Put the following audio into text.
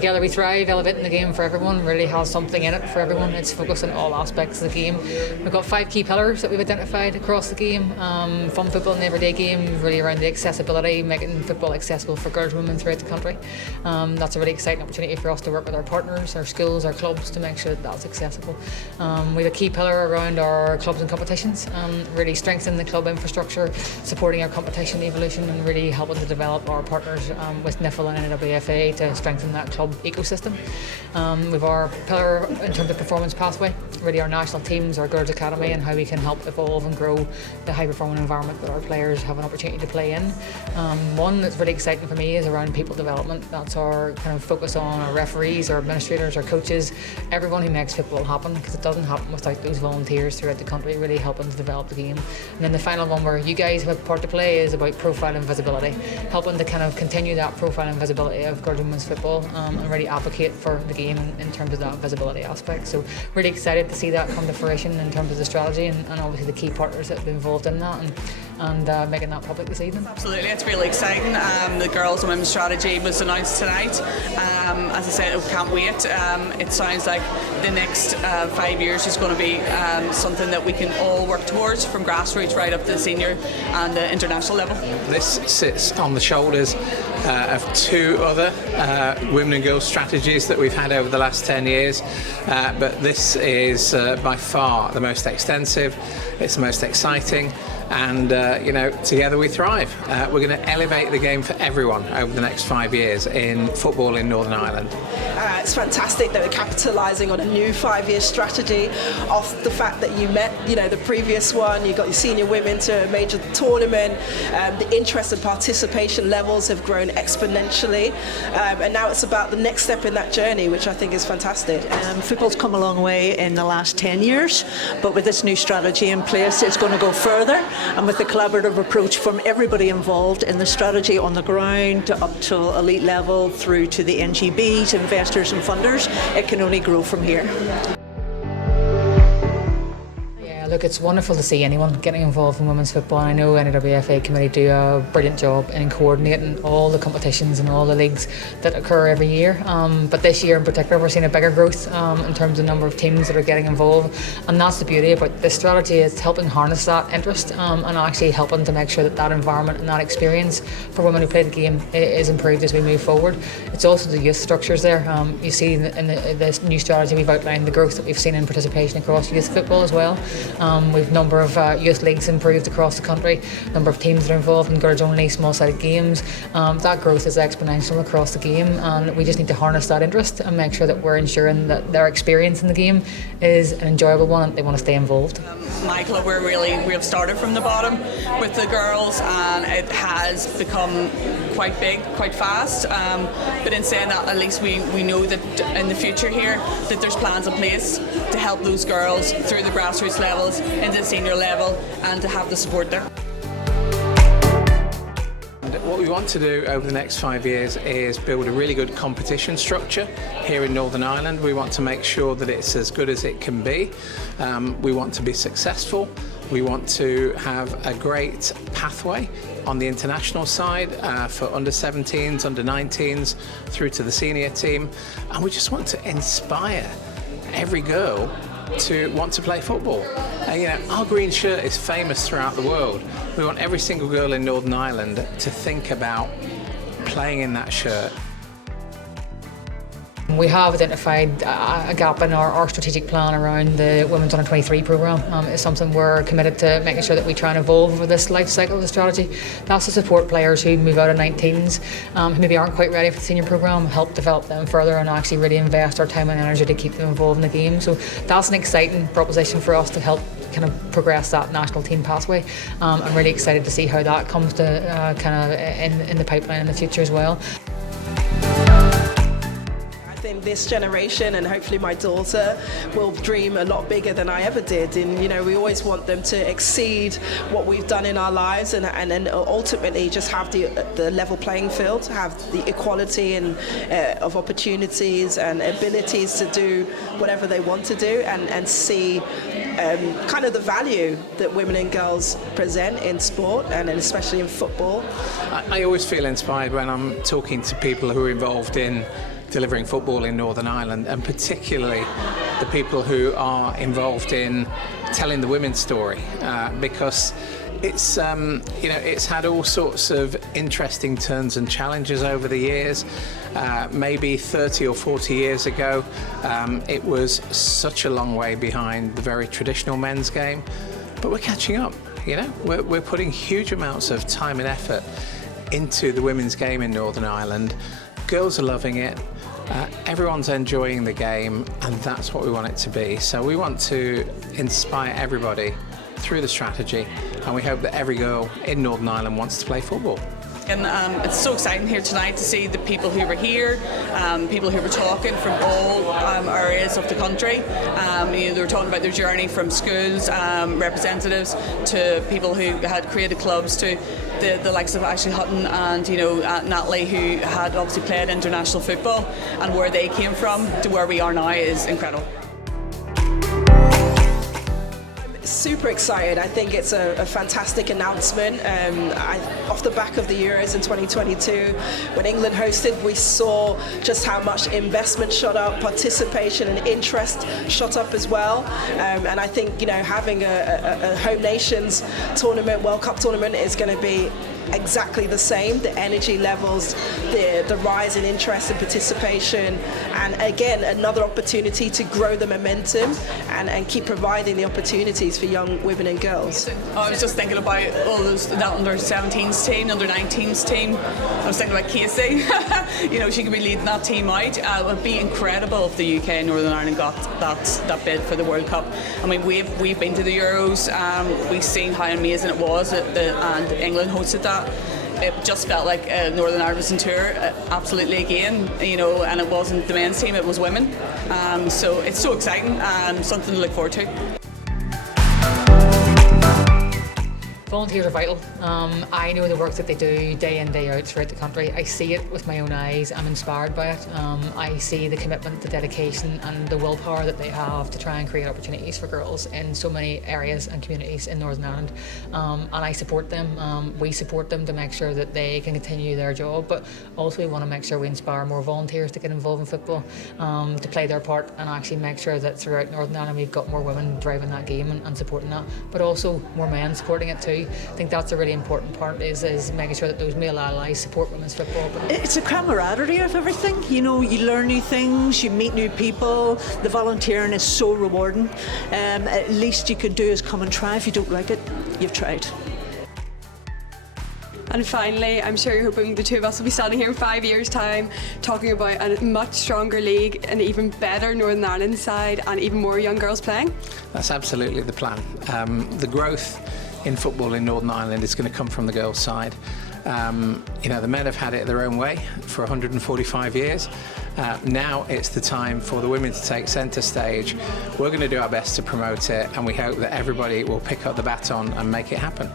Together We Thrive, elevating the game for everyone, really has something in it for everyone. It's focused on all aspects of the game. We've got 5 key pillars that we've identified across the game. Fun football in the everyday game, really around the accessibility, making football accessible for girls and women throughout the country. That's a really exciting opportunity for us to work with our partners, our schools, our clubs to make sure that that's accessible. We have a key pillar around our clubs and competitions, really strengthening the club infrastructure, supporting our competition evolution and really helping to develop our partners with NIFL and NWFA to strengthen that club ecosystem. We've our pillar in terms of performance pathway, really our national teams, our girls academy and how we can help evolve and grow the high performing environment that our players have an opportunity to play in. One that's really exciting for me is around people development. That's our kind of focus on our referees, our administrators, our coaches, everyone who makes football happen, because it doesn't happen without those volunteers throughout the country really helping to develop the game. And then the final one where you guys have a part to play is about profile and visibility, helping to kind of continue that profile and visibility of girls and women's football and really advocate for the game in terms of that visibility aspect. So really excited to see that come to fruition in terms of the strategy and obviously the key partners that have been involved in that and making that public this evening. Absolutely, it's really exciting. The girls and women's strategy was announced tonight. As I said, I can't wait. It sounds like the next 5 years is going to be something that we can all work towards, from grassroots right up to the senior and the international level. This sits on the shoulders of 2 other women and girls strategies that we've had over the last 10 years, but this is by far the most extensive, it's the most exciting, and together we thrive. We're going to elevate the game for everyone over the next 5 years in football in Northern Ireland. It's fantastic that we're capitalising on a new 5-year strategy off the fact that you met, the previous one, you got your senior women to a major tournament, the interest and participation levels have grown exponentially, and now it's about the next step in that journey, which I think is fantastic. Football's come a long way in the last 10 years, but with this new strategy in place, it's going to go further, and with the collaborative approach from everybody involved in the strategy on the ground up to elite level through to the NGBs, investors and funders, it can only grow from here. Look, it's wonderful to see anyone getting involved in women's football. I know NWFA committee do a brilliant job in coordinating all the competitions and all the leagues that occur every year. But this year in particular, we're seeing a bigger growth in terms of the number of teams that are getting involved. And that's the beauty about this strategy, is helping harness that interest and actually helping to make sure that that environment and that experience for women who play the game is improved as we move forward. It's also the youth structures there. You see in this new strategy we've outlined the growth that we've seen in participation across youth football as well. We've a number of youth leagues improved across the country, number of teams that are involved in girls only small-sided games. That growth is exponential across the game, and we just need to harness that interest and make sure that we're ensuring that their experience in the game is an enjoyable one and they want to stay involved. My club, we have started from the bottom with the girls, and it has become quite big, quite fast. But in saying that, at least we know that in the future here that there's plans in place to help those girls through the grassroots levels into the senior level and to have the support there. What we want to do over the next 5 years is build a really good competition structure here in Northern Ireland. We want to make sure that it's as good as it can be. We want to be successful. We want to have a great pathway on the international side for under 17s, under 19s, through to the senior team. And we just want to inspire every girl to want to play football. Our green shirt is famous throughout the world. We want every single girl in Northern Ireland to think about playing in that shirt. We have identified a gap in our strategic plan around the Women's Under 23 programme. It's something we're committed to making sure that we try and evolve over this life cycle of the strategy. That's to support players who move out of 19s, who maybe aren't quite ready for the senior programme, help develop them further and actually really invest our time and energy to keep them involved in the game. So that's an exciting proposition for us to help kind of progress that national team pathway. I'm really excited to see how that comes to kind of in the pipeline in the future as well. In this generation, and hopefully my daughter will dream a lot bigger than I ever did, and we always want them to exceed what we've done in our lives and then ultimately just have the level playing field, have the equality and of opportunities and abilities to do whatever they want to do, and see kind of the value that women and girls present in sport and especially in football. I always feel inspired when I'm talking to people who are involved in delivering football in Northern Ireland, and particularly the people who are involved in telling the women's story, because it's it's had all sorts of interesting turns and challenges over the years. Maybe 30 or 40 years ago, it was such a long way behind the very traditional men's game, but we're catching up. We're putting huge amounts of time and effort into the women's game in Northern Ireland. Girls are loving it. Everyone's enjoying the game, and that's what we want it to be. So we want to inspire everybody through the strategy, and we hope that every girl in Northern Ireland wants to play football. And it's so exciting here tonight to see the people who were here, people who were talking from all areas of the country. They were talking about their journey from schools, representatives, to people who had created clubs, to the likes of Ashley Hutton and Natalie, who had obviously played international football, and where they came from to where we are now is incredible. Super excited. I think it's a fantastic announcement. Off the back of the Euros in 2022, when England hosted, we saw just how much investment shot up, participation and interest shot up as well. And I think having a home nations tournament, World Cup tournament, is going to be exactly the same. The energy levels, the rise in interest and participation, and again another opportunity to grow the momentum and keep providing the opportunities for young women and girls. I was just thinking about that under 17s team, under 19s team. I was thinking about Casey. She could be leading that team out. It would be incredible if the UK and Northern Ireland got that bid for the World Cup. I mean, we've been to the Euros. We've seen how amazing it was, and England hosted that. It just felt like Northern Ireland was on tour absolutely again, and it wasn't the men's team, it was women. So it's so exciting and something to look forward to. Volunteers are vital. I know the work that they do day in, day out throughout the country. I see it with my own eyes. I'm inspired by it. I see the commitment, the dedication and the willpower that they have to try and create opportunities for girls in so many areas and communities in Northern Ireland. And I support them. We support them to make sure that they can continue their job, but also we want to make sure we inspire more volunteers to get involved in football, to play their part and actually make sure that throughout Northern Ireland we've got more women driving that game and supporting that, but also more men supporting it too. I think that's a really important part, is making sure that those male allies support women's football. It's a camaraderie of everything. You learn new things, you meet new people. The volunteering is so rewarding. At least you could do is come and try. If you don't like it, you've tried. And finally, I'm sure you're hoping the two of us will be standing here in 5 years' time talking about a much stronger league, an even better Northern Ireland side, and even more young girls playing. That's absolutely the plan. The growth in football in Northern Ireland is going to come from the girls' side. The men have had it their own way for 145 years. Now it's the time for the women to take centre stage. We're going to do our best to promote it, and we hope that everybody will pick up the baton and make it happen.